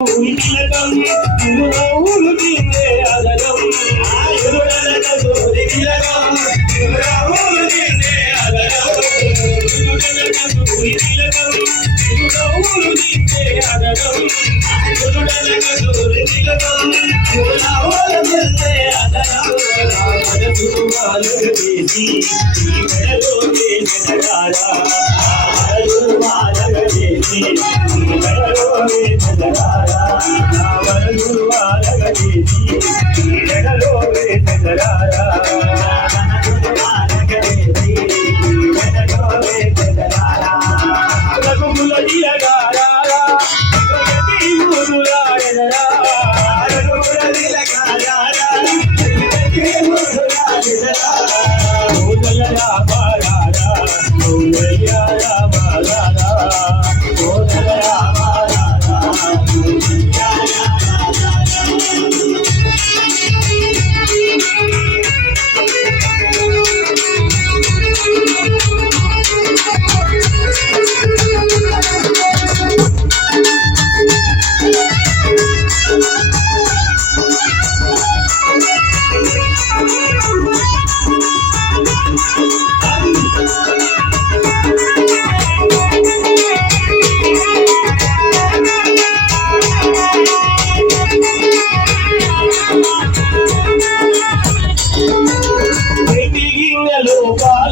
తిలకం తిరునవ్వులు తిందే అదనం ఆయురుడనక సూరి తిలకం తిరునవ్వులు తిందే అదనం ఆయురుడనక సూరి తిలకం తిరునవ్వులు తిందే అదనం ఆయురుడనక సూరి తిలకం తిరునవ్వులు తిందే అదనం మనసును మాలలు చేసి ఈ మెడలో వేసనగారా మనసును మాలలు చేసి ఈ మెడలో వేసనగారా Look